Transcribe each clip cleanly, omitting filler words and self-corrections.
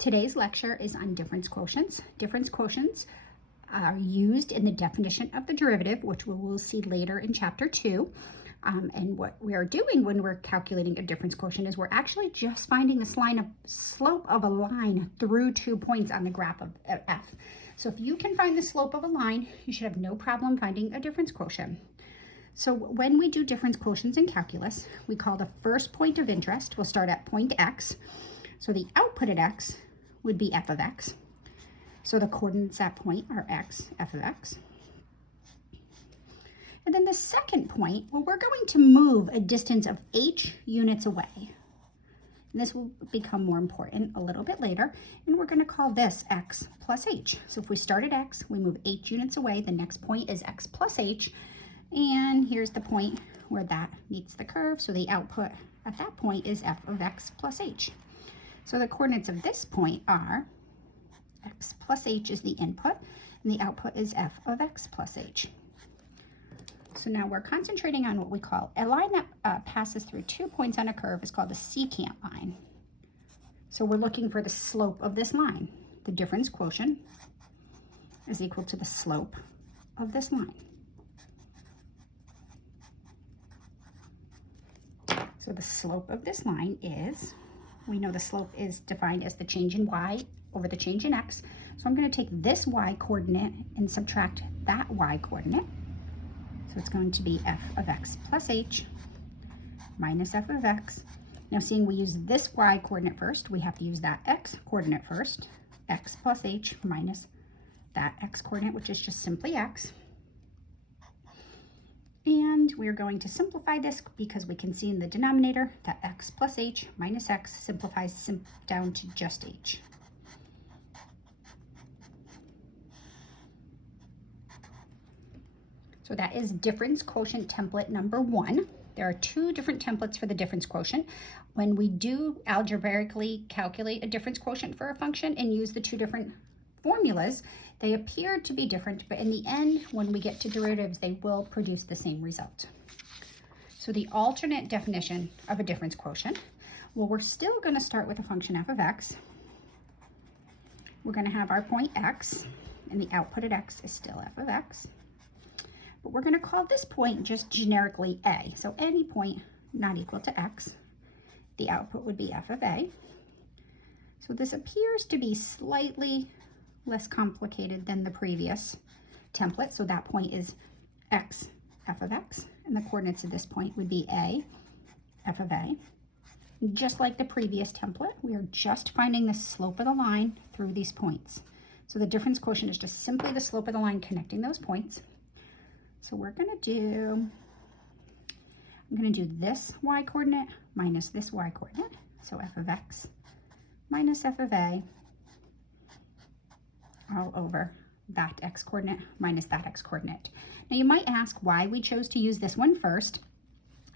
Today's lecture is on difference quotients. Difference quotients are used in the definition of the derivative, which we will see later in chapter 2. And what we are doing when we're calculating a difference quotient is we're actually just finding the slope of a line through 2 points on the graph of f. So if you can find the slope of a line, you should have no problem finding a difference quotient. So when we do difference quotients in calculus, we call the first point of interest, we'll start at point x. So the output at x would be f of x. So the coordinates at point are x, f of x. And then the second point, well, we're going to move a distance of h units away. And this will become more important a little bit later, and we're going to call this x plus h. So if we start at x, we move h units away, the next point is x plus h, and here's the point where that meets the curve, so the output at that point is f of x plus h. So the coordinates of this point are x plus h is the input, and the output is f of x plus h. So now we're concentrating on what we call a line that passes through 2 points on a curve is called a secant line. So we're looking for the slope of this line. The difference quotient is equal to the slope of this line. So the slope of this line is, we know the slope is defined as the change in y over the change in x. So I'm going to take this y coordinate and subtract that y coordinate. So it's going to be f of x plus h minus f of x. Now seeing we use this y coordinate first, we have to use that x coordinate first. X plus h minus that x coordinate, which is just simply x. And we're going to simplify this because we can see in the denominator that x plus h minus x simplifies down to just h. So that is difference quotient template number 1. There are 2 different templates for the difference quotient. When we do algebraically calculate a difference quotient for a function and use the 2 different formulas, they appear to be different, but in the end, when we get to derivatives, they will produce the same result. So the alternate definition of a difference quotient, well, we're still going to start with a function f of x. We're going to have our point x, and the output at x is still f of x. But we're going to call this point just generically a. So any point not equal to x, the output would be f of a. So this appears to be slightly less complicated than the previous template. So that point is x, f of x, and the coordinates of this point would be a, f of a. Just like the previous template, we are just finding the slope of the line through these points. So the difference quotient is just simply the slope of the line connecting those points. So we're going to do, I'm going to do this y coordinate minus this y coordinate. So f of x minus f of a all over that x coordinate minus that x coordinate. Now you might ask why we chose to use this one first.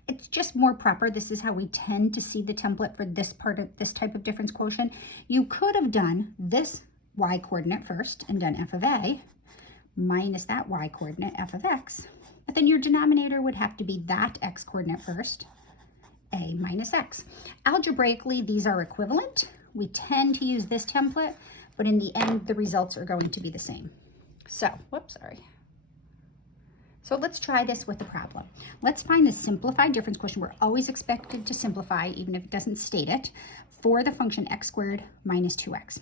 It's just more proper. This is how we tend to see the template for this part of this type of difference quotient. You could have done this y coordinate first and done f of a minus that y coordinate, f of x. But then your denominator would have to be that x coordinate first, a minus x. Algebraically, these are equivalent. We tend to use this template, but in the end, the results are going to be the same. So, So let's try this with a problem. Let's find the simplified difference quotient. We're always expected to simplify, even if it doesn't state it, for the function x squared minus 2x.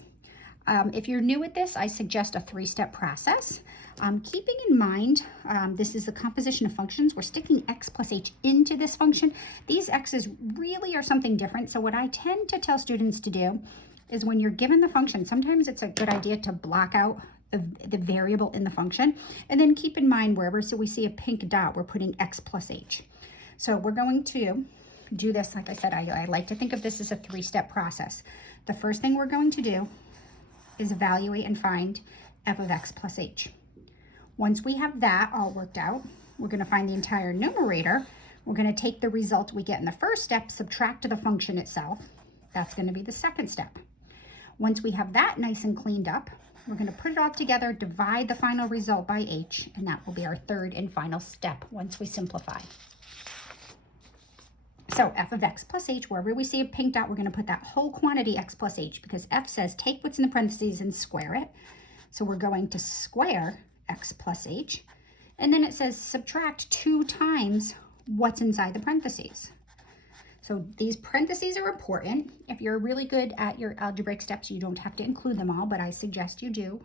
If you're new at this, I suggest a 3-step process. Keeping in mind, this is the composition of functions. We're sticking x plus h into this function. These x's really are something different. So what I tend to tell students to do is when you're given the function, sometimes it's a good idea to block out the variable in the function. And then keep in mind wherever so we see a pink dot, we're putting x plus h. So we're going to do this, like I said, I like to think of this as a 3-step process. The first thing we're going to do is evaluate and find f of x plus h. Once we have that all worked out, we're going to find the entire numerator. We're going to take the result we get in the first step, subtract to the function itself. That's going to be the second step. Once we have that nice and cleaned up, we're going to put it all together, divide the final result by h, and that will be our third and final step once we simplify. So f of x plus h, wherever we see a pink dot, we're going to put that whole quantity x plus h, because f says take what's in the parentheses and square it. So we're going to square x plus h. And then it says subtract 2 times what's inside the parentheses. So these parentheses are important. If you're really good at your algebraic steps, you don't have to include them all, but I suggest you do.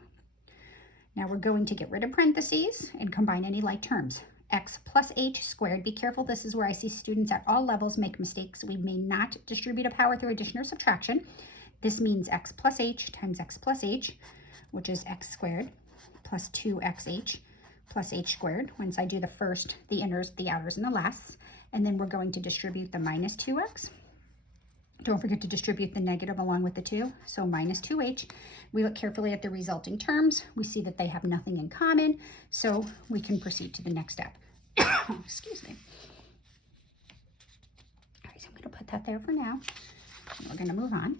Now we're going to get rid of parentheses and combine any like terms. X plus h squared. Be careful, this is where I see students at all levels make mistakes. We may not distribute a power through addition or subtraction. This means x plus h times x plus h, which is x squared, plus 2xh plus h squared. Once I do the first, the inners, the outers, and the lasts. And then we're going to distribute the minus 2x. Don't forget to distribute the negative along with the 2. So minus 2h. We look carefully at the resulting terms. We see that they have nothing in common, so we can proceed to the next step. Excuse me. All right, so I'm going to put that there for now. And we're going to move on.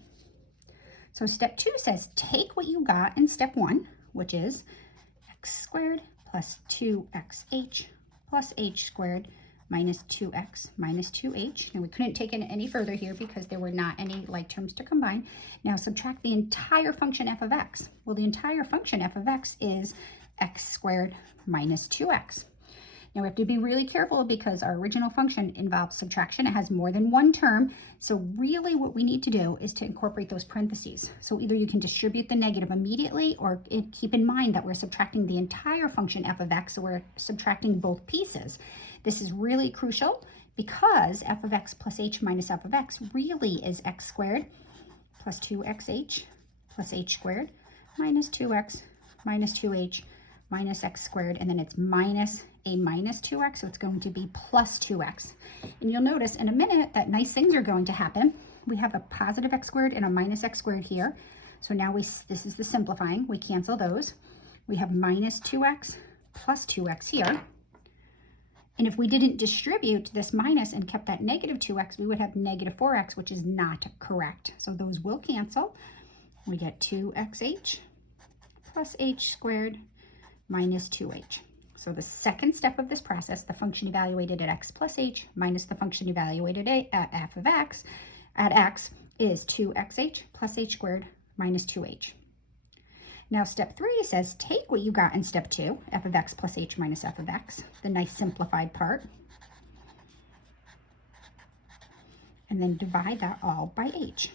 So step 2 says take what you got in step 1, which is x squared plus 2xh plus h squared minus 2x minus 2h. And we couldn't take it any further here because there were not any like terms to combine. Now subtract the entire function f of x. Well, the entire function f of x is x squared minus 2x. Now we have to be really careful because our original function involves subtraction. It has more than one term. So really what we need to do is to incorporate those parentheses. So either you can distribute the negative immediately, or keep in mind that we're subtracting the entire function f of x, so we're subtracting both pieces. This is really crucial because f of x plus h minus f of x really is x squared plus 2xh plus h squared minus 2x minus 2h minus x squared, and then it's minus a minus 2x, so it's going to be plus 2x. And you'll notice in a minute that nice things are going to happen. We have a positive x squared and a minus x squared here. So now this is the simplifying. We cancel those. We have minus 2x plus 2x here. And if we didn't distribute this minus and kept that negative 2x, we would have negative 4x, which is not correct. So those will cancel. We get 2xh plus h squared minus 2h. So the second step of this process, the function evaluated at x plus h minus the function evaluated at f of x at x is 2xh plus h squared minus 2h. Now step 3 says take what you got in step 2, f of x plus h minus f of x, the nice simplified part, and then divide that all by h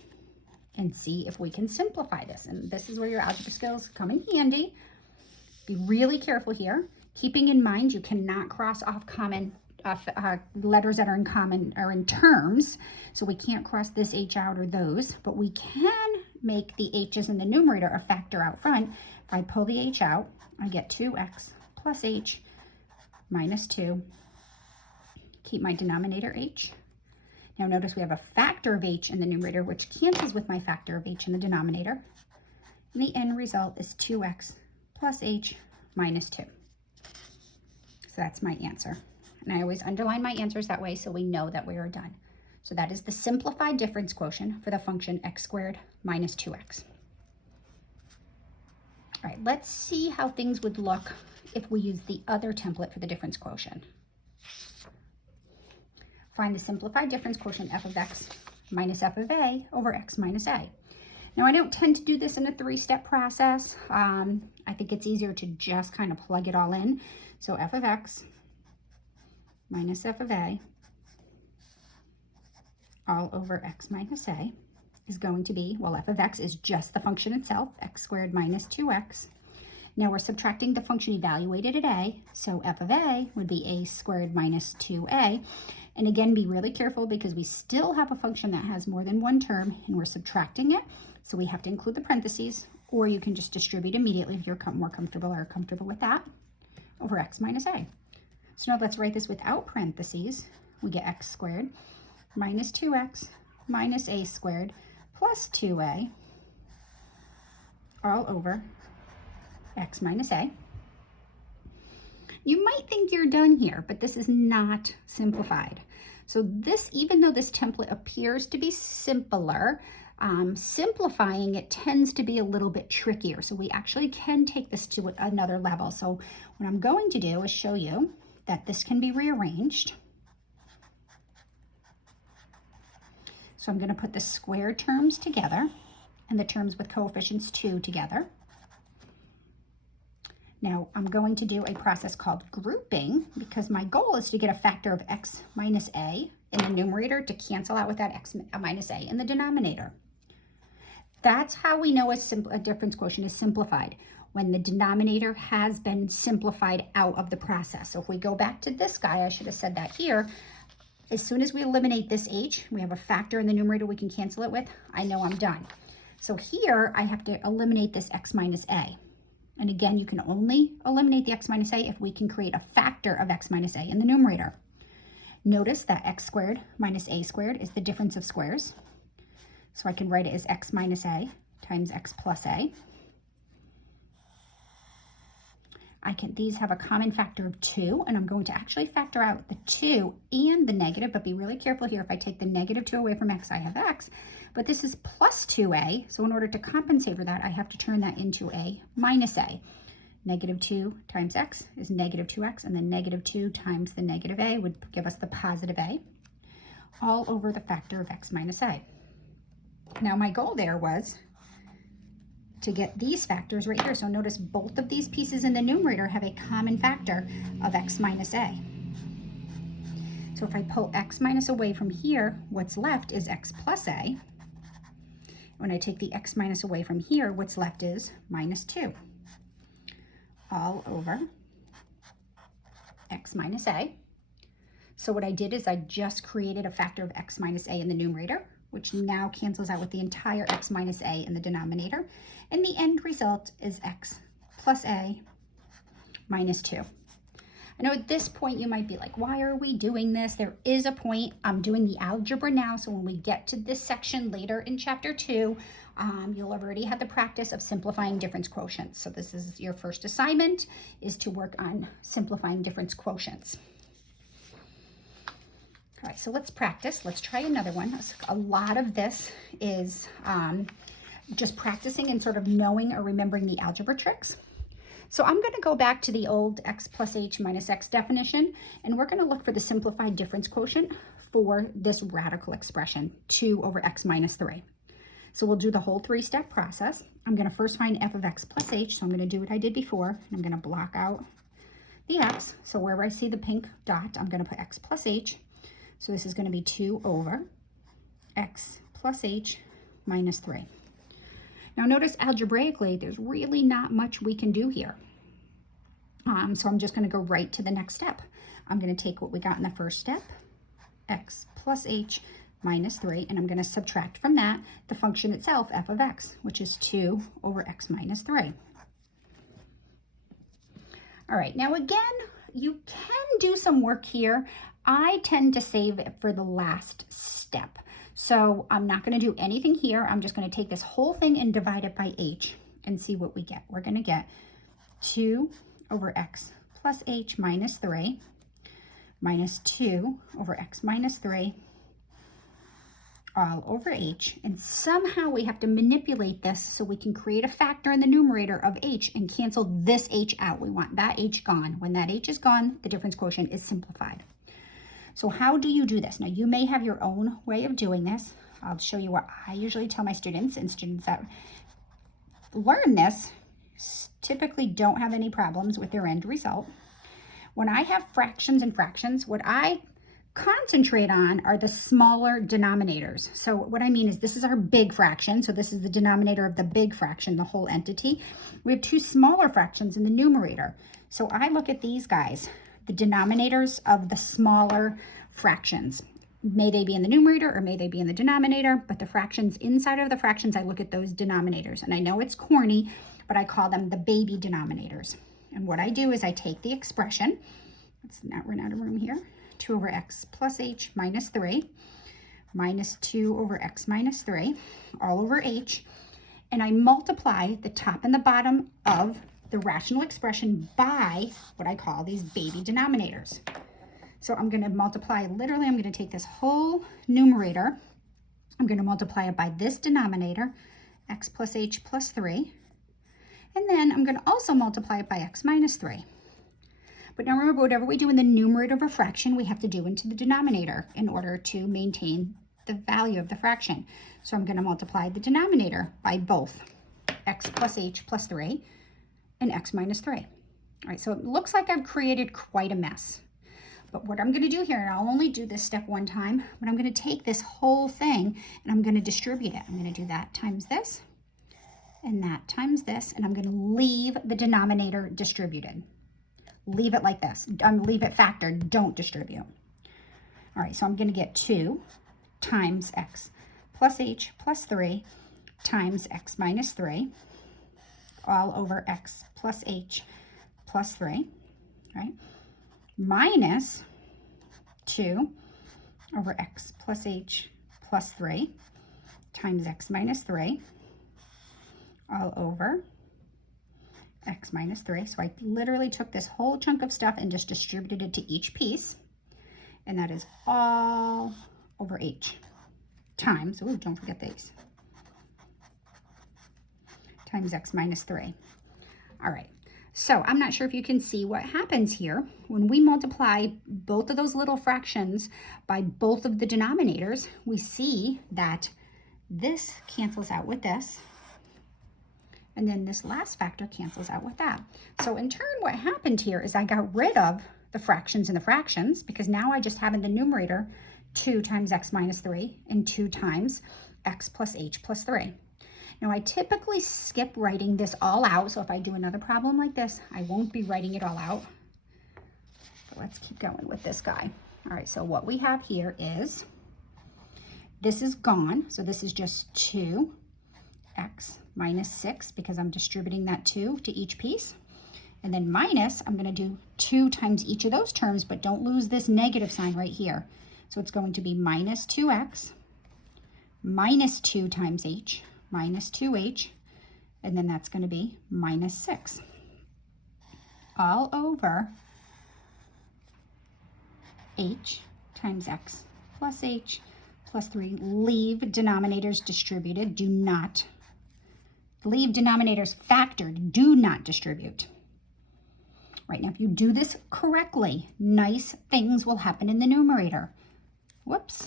and see if we can simplify this. And this is where your algebra skills come in handy. Be really careful here, keeping in mind you cannot cross off letters that are in common or in terms. So we can't cross this h out or those, but we can make the h's in the numerator a factor out front. If I pull the h out, I get 2x plus h minus 2. Keep my denominator h. Now notice we have a factor of h in the numerator, which cancels with my factor of h in the denominator. And the end result is 2x plus h minus 2. So that's my answer. And I always underline my answers that way so we know that we are done. So that is the simplified difference quotient for the function x squared minus 2x. All right, let's see how things would look if we use the other template for the difference quotient. Find the simplified difference quotient f of x minus f of a over x minus a. Now, I don't tend to do this in a 3-step process. I think it's easier to just kind of plug it all in. So f of x minus f of a all over x minus a is going to be, well, f of x is just the function itself, x squared minus 2x. Now we're subtracting the function evaluated at a, so f of a would be a squared minus 2a. And again, be really careful because we still have a function that has more than one term and we're subtracting it. So we have to include the parentheses, or you can just distribute immediately if you're more comfortable or comfortable with that, over x minus a. So now let's write this without parentheses. We get x squared minus 2x minus a squared plus 2a all over x minus a. You might think you're done here, but this is not simplified. So this, even though this template appears to be simpler, simplifying it tends to be a little bit trickier. So we actually can take this to another level. So what I'm going to do is show you that this can be rearranged. So I'm going to put the square terms together and the terms with coefficients 2 together. Now I'm going to do a process called grouping because my goal is to get a factor of x minus a in the numerator to cancel out with that x minus a in the denominator. That's how we know a difference quotient is simplified, when the denominator has been simplified out of the process. So if we go back to this guy, I should have said that here, as soon as we eliminate this h, we have a factor in the numerator we can cancel it with, I know I'm done. So here I have to eliminate this x minus a. And again, you can only eliminate the x minus a if we can create a factor of x minus a in the numerator. Notice that x squared minus a squared is the difference of squares. So I can write it as x minus a times x plus a. These have a common factor of 2, and I'm going to actually factor out the 2 and the negative, but be really careful here. If I take the negative 2 away from x, I have x, but this is plus 2a, so in order to compensate for that, I have to turn that into a minus a. Negative 2 times x is negative 2x, and then negative 2 times the negative a would give us the positive a, all over the factor of x minus a. Now my goal there was to get these factors right here. So notice both of these pieces in the numerator have a common factor of x minus a. So if I pull x minus away from here, what's left is x plus a. When I take the x minus away from here, what's left is minus 2, all over x minus a. So what I did is I just created a factor of x minus a in the numerator, which now cancels out with the entire x minus a in the denominator. And the end result is x plus a minus 2. I know at this point you might be like, why are we doing this? There is a point. I'm doing the algebra now, so when we get to this section later in chapter 2, you'll already have the practice of simplifying difference quotients. So this is your first assignment, is to work on simplifying difference quotients. All right, so let's practice. Let's try another one. A lot of this is just practicing and sort of knowing or remembering the algebra tricks. So I'm going to go back to the old x plus h minus x definition, and we're going to look for the simplified difference quotient for this radical expression, 2 over x minus 3. So we'll do the whole 3-step process. I'm going to first find f of x plus h, so I'm going to do what I did before, and I'm going to block out the x. So wherever I see the pink dot, I'm going to put x plus h. So this is going to be 2 over x plus h minus 3. Now notice algebraically, there's really not much we can do here. So I'm just going to go right to the next step. I'm going to take what we got in the first step, x plus h minus 3, and I'm going to subtract from that the function itself, f of x, which is 2 over x minus 3. All right, now again, you can do some work here. I tend to save it for the last step. So I'm not going to do anything here. I'm just going to take this whole thing and divide it by h and see what we get. We're going to get 2 over x plus h minus 3 minus 2 over x minus 3 all over h. And somehow we have to manipulate this so we can create a factor in the numerator of h and cancel this h out. We want that h gone. When that h is gone, the difference quotient is simplified. So how do you do this? Now you may have your own way of doing this. I'll show you what I usually tell my students, and students that learn this typically don't have any problems with their end result. When I have fractions and fractions, what I concentrate on are the smaller denominators. So what I mean is this is our big fraction. So this is the denominator of the big fraction, the whole entity. We have 2 smaller fractions in the numerator. So I look at these guys, the denominators of the smaller fractions. May they be in the numerator or may they be in the denominator, but the fractions inside of the fractions, I look at those denominators. And I know it's corny, but I call them the baby denominators. And what I do is I take the expression, let's not run out of room here, 2 over x plus h minus 3 minus 2 over x minus 3 all over h, and I multiply the top and the bottom of the rational expression by what I call these baby denominators. So I'm going to multiply, literally I'm going to take this whole numerator, I'm going to multiply it by this denominator, x plus h plus 3, and then I'm going to also multiply it by x minus 3. But now remember, whatever we do in the numerator of a fraction, we have to do into the denominator in order to maintain the value of the fraction. So I'm going to multiply the denominator by both x plus h plus 3 and x minus 3. All right, so it looks like I've created quite a mess. But what I'm going to do here, and I'll only do this step one time, but I'm going to take this whole thing and I'm going to distribute it. I'm going to do that times this and that times this, and I'm going to leave the denominator distributed. Leave it like this. Leave it factored. Don't distribute. All right, so I'm going to get 2 times x plus h plus 3 times x minus 3 all over x plus h plus 3, right? Minus 2 over x plus h plus 3 times x minus 3 all over x minus 3. So I literally took this whole chunk of stuff and just distributed it to each piece. And that is all over h times, ooh, don't forget these, times x minus 3. All right. So I'm not sure if you can see what happens here. When we multiply both of those little fractions by both of the denominators, we see that this cancels out with this, and then this last factor cancels out with that. So in turn, what happened here is I got rid of the fractions and the fractions, because now I just have in the numerator 2 times x minus 3 and 2 times x plus h plus 3. Now, I typically skip writing this all out, so if I do another problem like this, I won't be writing it all out. But let's keep going with this guy. All right, so what we have here is, this is gone, so this is just 2x minus 6, because I'm distributing that 2 to each piece. And then minus, I'm going to do 2 times each of those terms, but don't lose this negative sign right here. So it's going to be minus 2x minus 2 times h minus 2h, and then that's going to be minus 6 all over h times x plus h plus 3. Leave denominators distributed. Do not leave denominators factored. Do not distribute. Right, now if you do this correctly, nice things will happen in the numerator. Whoops.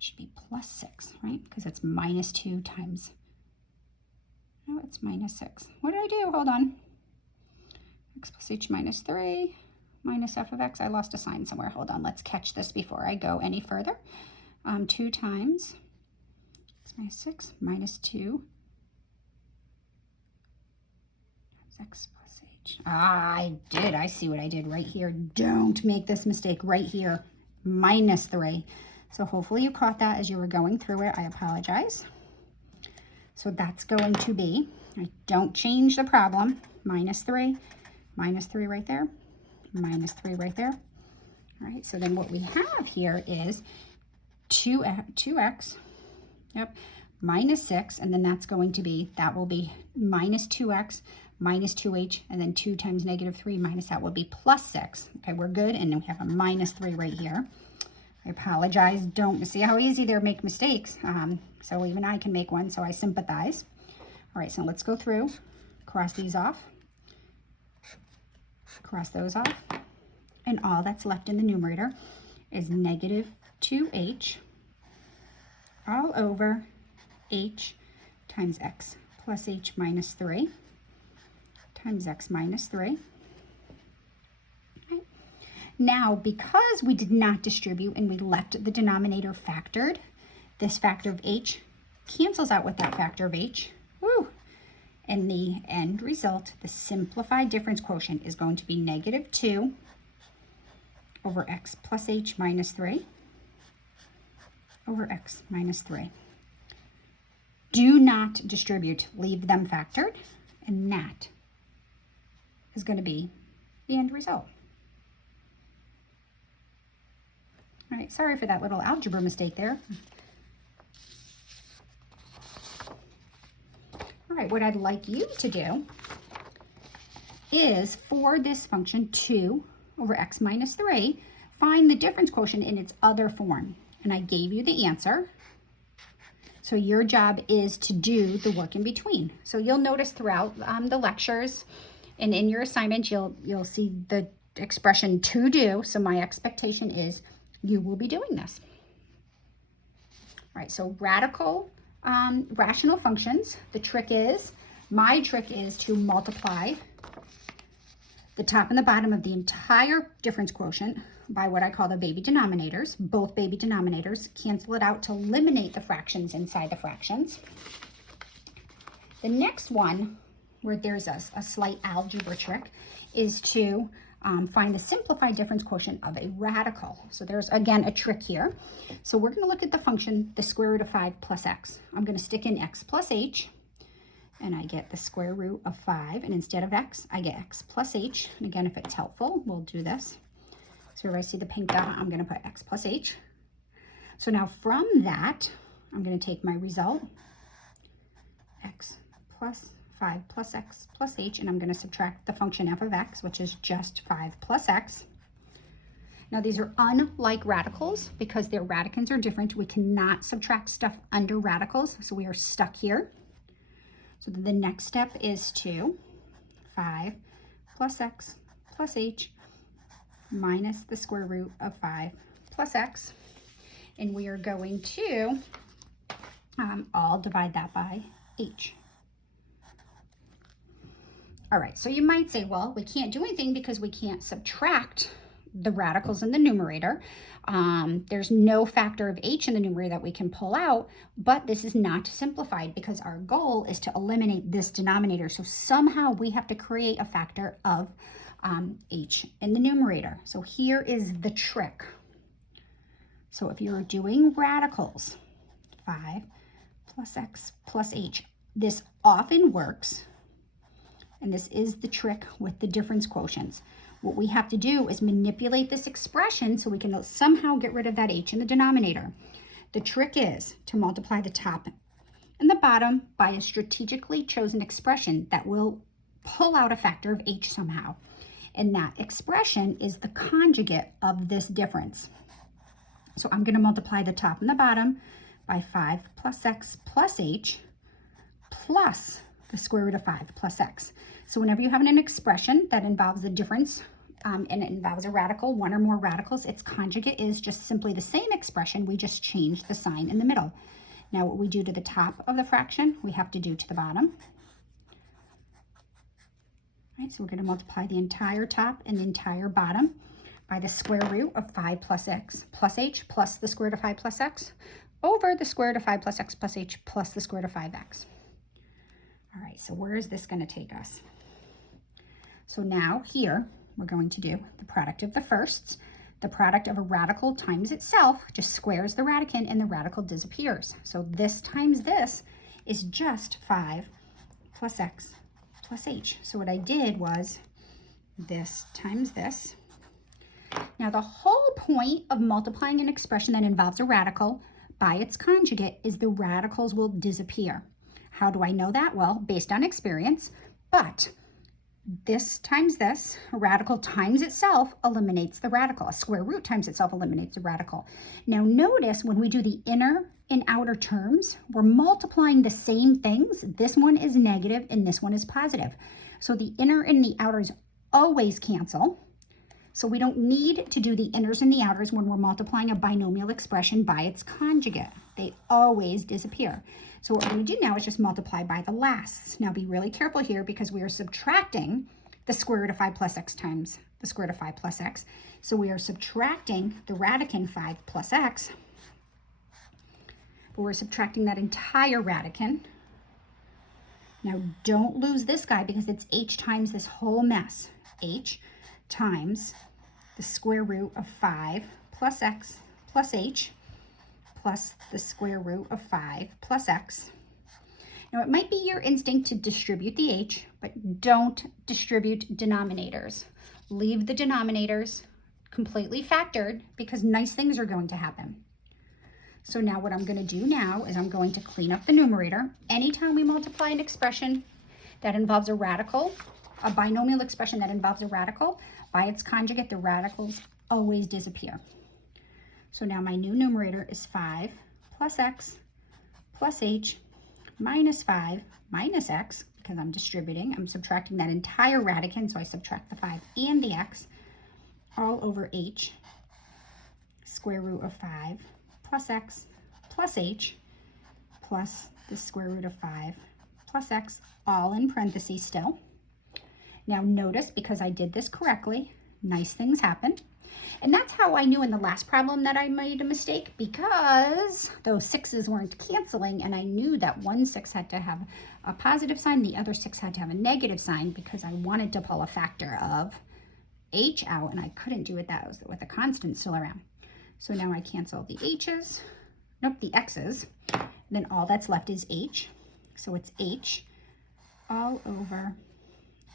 Should be plus 6, right? Because it's minus 2 times, no, it's minus 6. What did I do? Hold on. X plus h minus 3 minus f of x. I lost a sign somewhere. Hold on. Let's catch this before I go any further. 2 times x minus 6 minus 2 times x plus h. I did. I see what I did right here. Don't make this mistake right here. Minus 3. So hopefully you caught that as you were going through it. I apologize. So that's going to be, don't change the problem, minus 3 right there, minus 3 right there. All right, so then what we have here is 2x, yep, minus 6, and then that's going to be, that will be minus 2x minus 2h, and then 2 times negative 3 minus that will be plus 6. Okay, we're good, and then we have a minus 3 right here. I apologize. Don't see how easy they make mistakes. So even I can make one, so I sympathize. All right, so let's go through, cross these off, cross those off, and all that's left in the numerator is negative 2h all over h times x plus h minus 3 times x minus 3. Now, because we did not distribute and we left the denominator factored, this factor of h cancels out with that factor of h. Woo! And the end result, the simplified difference quotient, is going to be negative 2 over x plus h minus 3 over x minus 3. Do not distribute. Leave them factored. And that is going to be the end result. All right, sorry for that little algebra mistake there. All right, what I'd like you to do is, for this function 2 over x minus 3, find the difference quotient in its other form. And I gave you the answer. So your job is to do the work in between. So you'll notice throughout the lectures and in your assignment, you'll see the expression to do. So my expectation is you will be doing this. All right, so radical rational functions, my trick is to multiply the top and the bottom of the entire difference quotient by what I call the baby denominators, both baby denominators, cancel it out to eliminate the fractions inside the fractions. The next one, where there's a slight algebra trick, is to find the simplified difference quotient of a radical. So there's, again, a trick here. So we're going to look at the function, the square root of 5 plus x. I'm going to stick in x plus h, and I get the square root of 5. And instead of x, I get x plus h. And again, if it's helpful, we'll do this. So if I see the pink dot, I'm going to put x plus h. So now from that, I'm going to take my result, x plus 5 plus x plus h, and I'm going to subtract the function f of x, which is just 5 plus x. Now these are unlike radicals because their radicands are different. We cannot subtract stuff under radicals, so we are stuck here. So the next step is to 5 plus x plus h minus the square root of 5 plus x, and we are going to all divide that by h. All right, so you might say, well, we can't do anything because we can't subtract the radicals in the numerator. There's no factor of h in the numerator that we can pull out, but this is not simplified because our goal is to eliminate this denominator. So somehow we have to create a factor of h in the numerator. So here is the trick. So if you're doing radicals, 5 plus x plus h, this often works. And this is the trick with the difference quotients. What we have to do is manipulate this expression so we can somehow get rid of that h in the denominator. The trick is to multiply the top and the bottom by a strategically chosen expression that will pull out a factor of h somehow. And that expression is the conjugate of this difference. So I'm going to multiply the top and the bottom by 5 plus x plus h plus the square root of 5 plus x. So whenever you have an expression that involves a difference and it involves a radical, one or more radicals, its conjugate is just simply the same expression. We just change the sign in the middle. Now what we do to the top of the fraction, we have to do to the bottom. All right, so we're going to multiply the entire top and the entire bottom by the square root of 5 plus x plus h plus the square root of 5 plus x over the square root of 5 plus x plus h plus the square root of 5x. All right, so where is this going to take us? So now here, we're going to do the product of the firsts. The product of a radical times itself just squares the radicand and the radical disappears. So this times this is just 5 plus x plus h. So what I did was this times this. Now the whole point of multiplying an expression that involves a radical by its conjugate is the radicals will disappear. How do I know that? Well, based on experience, but this times this, a radical times itself eliminates the radical. A square root times itself eliminates the radical. Now notice when we do the inner and outer terms, we're multiplying the same things. This one is negative and this one is positive. So the inner and the outers always cancel. So we don't need to do the inners and the outers when we're multiplying a binomial expression by its conjugate. They always disappear. So what we're going to do now is just multiply by the lasts. Now be really careful here because we are subtracting the square root of 5 plus x times the square root of 5 plus x. So we are subtracting the radicand 5 plus x. But we're subtracting that entire radicand. Now don't lose this guy because it's h times this whole mess. H times the square root of 5 plus x plus h plus the square root of 5 plus x. Now it might be your instinct to distribute the h, but don't distribute denominators. Leave the denominators completely factored because nice things are going to happen. So now what I'm going to do now is I'm going to clean up the numerator. Anytime we multiply an expression that involves a radical, a binomial expression that involves a radical, by its conjugate, the radicals always disappear. So now my new numerator is 5 plus x plus h minus 5 minus x, because I'm distributing. I'm subtracting that entire radicand, so I subtract the 5 and the x, all over h square root of 5 plus x plus h plus the square root of 5 plus x, all in parentheses still. Now notice, because I did this correctly, nice things happen. And that's how I knew in the last problem that I made a mistake, because those 6's weren't canceling, and I knew that one 6 had to have a positive sign, the other 6 had to have a negative sign, because I wanted to pull a factor of h out, and I couldn't do it that with a constant still around. So now I cancel the h's, nope, the x's, and then all that's left is h. So it's h all over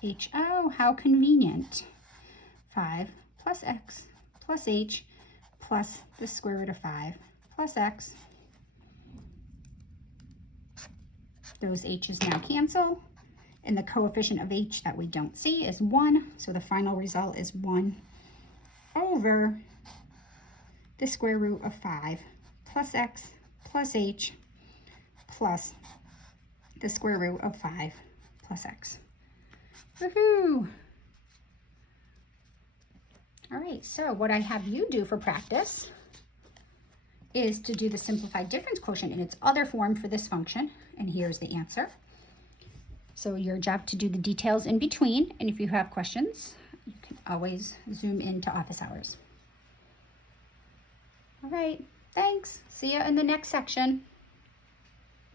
h. Oh, how convenient. 5 plus x plus h plus the square root of 5 plus x. Those h's now cancel, and the coefficient of h that we don't see is 1, so the final result is 1 over the square root of 5 plus x plus h plus the square root of 5 plus x. Woohoo! All right, so what I have you do for practice is to do the simplified difference quotient in its other form for this function, and here's the answer. So your job to do the details in between, and if you have questions, you can always zoom into office hours. All right, thanks. See you in the next section.